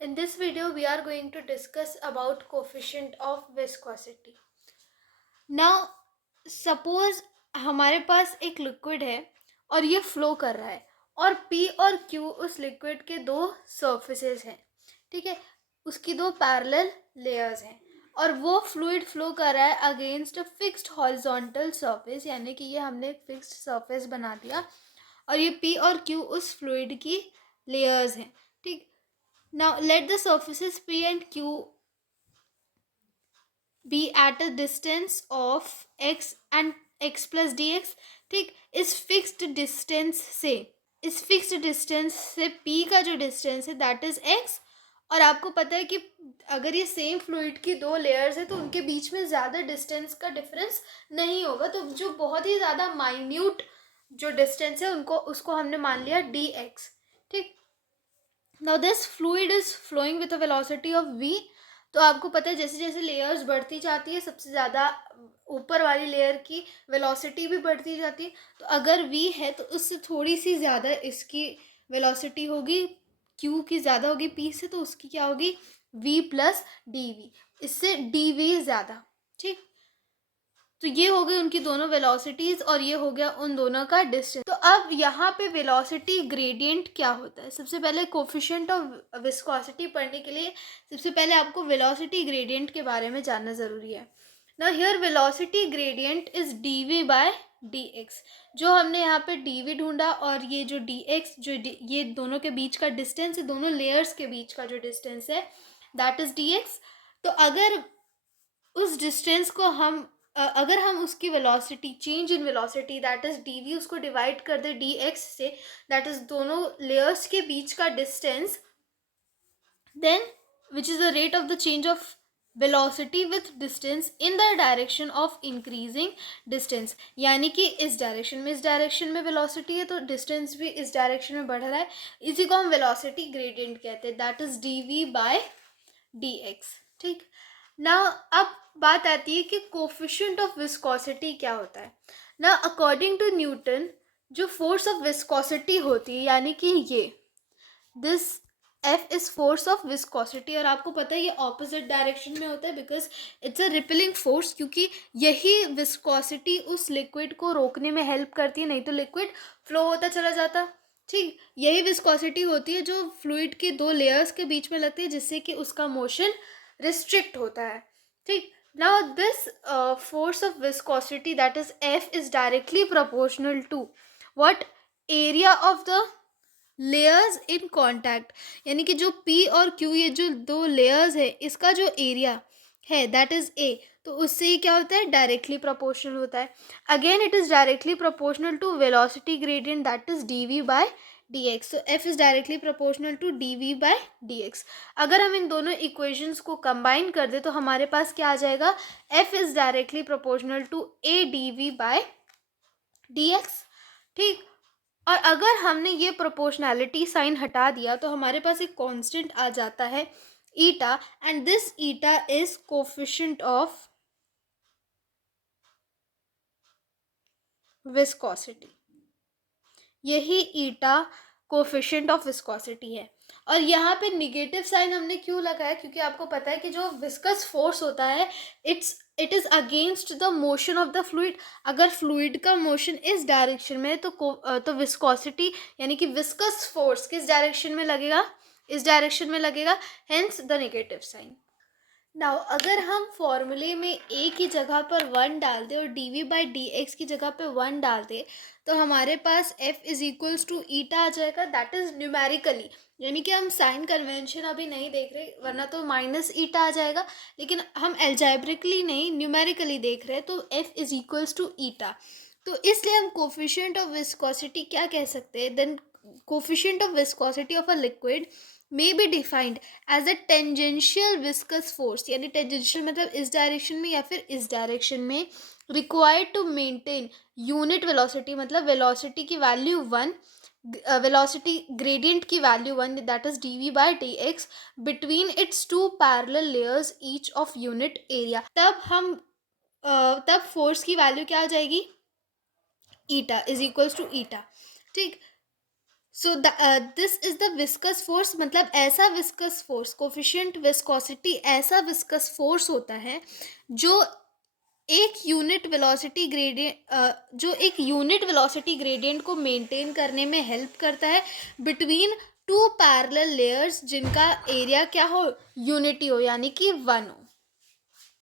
In this video, we are going to discuss about coefficient of viscosity. Now, suppose हमारे पास एक liquid है और ये फ्लो कर रहा है और P और Q उस लिक्विड के दो सर्फेसेस हैं, ठीक है, उसकी दो पैरेलल लेयर्स हैं और वो फ्लूइड फ्लो कर रहा है against a fixed horizontal surface, यानी कि ये हमने एक फिक्स्ड सरफेस बना दिया और ये P और Q उस फ्लूइड की लेयर्स हैं, ठीक. Now let the surfaces P and Q be at a distance of x and x plus dx. ठीक, इस फिक्स्ड डिस्टेंस से P का जो डिस्टेंस है दैट इज x. और आपको पता है कि अगर ये सेम फ्लूइड की दो लेयर्स है तो उनके बीच में ज़्यादा डिस्टेंस का डिफरेंस नहीं होगा, तो जो बहुत ही ज़्यादा माइन्यूट जो डिस्टेंस है उसको हमने मान लिया dx. ठीक. Now this fluid is flowing with a velocity of v. तो आपको पता है जैसे जैसे लेयर्स बढ़ती जाती है सबसे ज़्यादा ऊपर वाली लेयर की वेलोसिटी भी बढ़ती जाती है. तो अगर v है तो उससे थोड़ी सी ज़्यादा इसकी वेलोसिटी होगी, q की ज़्यादा होगी p से, तो उसकी क्या होगी v प्लस डी वी, इससे डी वी ज़्यादा. ठीक. तो ये हो गई उनकी दोनों वेलोसिटीज़ और ये हो गया उन दोनों का डिस्टेंस. तो अब यहाँ पे वेलोसिटी ग्रेडियंट क्या होता है? सबसे पहले कोफिशिएंट ऑफ विस्कोसिटी पढ़ने के लिए सबसे पहले आपको वेलोसिटी ग्रेडियंट के बारे में जानना ज़रूरी है. Now here velocity gradient is D we by D x. जो हमने यहाँ पे डी वी ढूंढा और ये जो डी एक्स ये दोनों के बीच का डिस्टेंस है, दोनों लेयर्स के बीच का जो डिस्टेंस है दैट इज डी एक्स. तो अगर उस डिस्टेंस को अगर हम उसकी velocity change in velocity that is D v उसको डिवाइड कर दे डी एक्स से, दैट इज दोनों लेयर्स के बीच का distance, then which is the rate of the change of velocity with distance in the direction of increasing distance. यानी कि इस डायरेक्शन में वेलोसिटी है तो डिस्टेंस भी इस डायरेक्शन में बढ़ रहा है, इसी को हम वेलोसिटी ग्रेडियंट कहते हैं, that is D we by D x. ठीक. ना अब बात आती है कि कोफिशिएंट ऑफ विस्कोसिटी क्या होता है ना. अकॉर्डिंग टू न्यूटन जो फोर्स ऑफ विस्कोसिटी होती है, यानी कि ये this F is force of viscosity, और आपको पता है ये ऑपोजिट डायरेक्शन में होता है because it's a repelling force, क्योंकि यही विस्कोसिटी उस लिक्विड को रोकने में हेल्प करती है, नहीं तो लिक्विड फ्लो होता चला जाता. ठीक. यही विस्कोसिटी होती है जो फ्लूइड की दो लेयर्स के बीच में लगती है जिससे कि उसका मोशन रिस्ट्रिक्ट होता है. ठीक. Now this force of viscosity that is F is directly proportional to what area of the layers in contact. यानी कि जो P और Q ये जो दो लेयर्स है इसका जो एरिया है दैट इज A, तो उससे ही क्या होता है डायरेक्टली प्रोपोर्शनल होता है. Again it is directly proportional to velocity gradient that is D we by D X. तो F is directly proportional to D we by D X. अगर हम इन दोनों इक्वेशंस को कंबाइन कर दे तो हमारे पास क्या आ जाएगा, F is directly proportional to A d we by D x. ठीक. और अगर हमने ये प्रोपोर्शनैलिटी साइन हटा दिया तो हमारे पास एक कांस्टेंट आ जाता है eta, and this eta is coefficient of viscosity. यही ईटा कोफिशिएंट ऑफ विस्कोसिटी है. और यहाँ पे निगेटिव साइन हमने क्यों लगाया, क्योंकि आपको पता है कि जो विस्कस फोर्स होता है it is against the motion of the fluid. अगर फ्लूइड का मोशन इस डायरेक्शन में है तो विस्कोसिटी यानी कि विस्कस फोर्स किस डायरेक्शन में लगेगा, इस डायरेक्शन में लगेगा, hence the negative sign. Now अगर हम फॉर्मूले में ए की जगह पर 1 डाल दें और d v by d x की जगह पर 1 डाल दें तो हमारे पास F is equals to eta आ जाएगा, दैट इज़ न्यूमेरिकली. यानी कि हम साइन कन्वेंशन अभी नहीं देख रहे, वरना तो माइनस ईटा आ जाएगा, लेकिन हम एल्जेब्रिकली नहीं न्यूमेरिकली देख रहे हैं, तो एफ इज इक्वल्स टू ईटा. तो इसलिए हम कोफिशिएंट ऑफ विस्कोसिटी क्या कह सकते हैं, then coefficient of viscosity of a liquid may be defined as a tangential viscous force. यानी टेंजेंशियल मतलब इस डायरेक्शन में या फिर इस डायरेक्शन में, required to maintain unit velocity मतलब वेलोसिटी की वैल्यू 1, वेलोसिटी ग्रेडियंट की value 1 that is D v by d x between its two parallel layers each of unit area. तब फोर्स की वैल्यू क्या आ जाएगी, eta is equals to eta. ठीक. So this is the viscous force, मतलब ऐसा viscous force, coefficient viscosity ऐसा viscous force होता है जो एक यूनिट वेलोसिटी ग्रेडियंट को मेंटेन करने में हेल्प करता है बिटवीन टू पैरेलल लेयर्स जिनका एरिया क्या हो, यूनिटी हो, यानी कि 1 हो।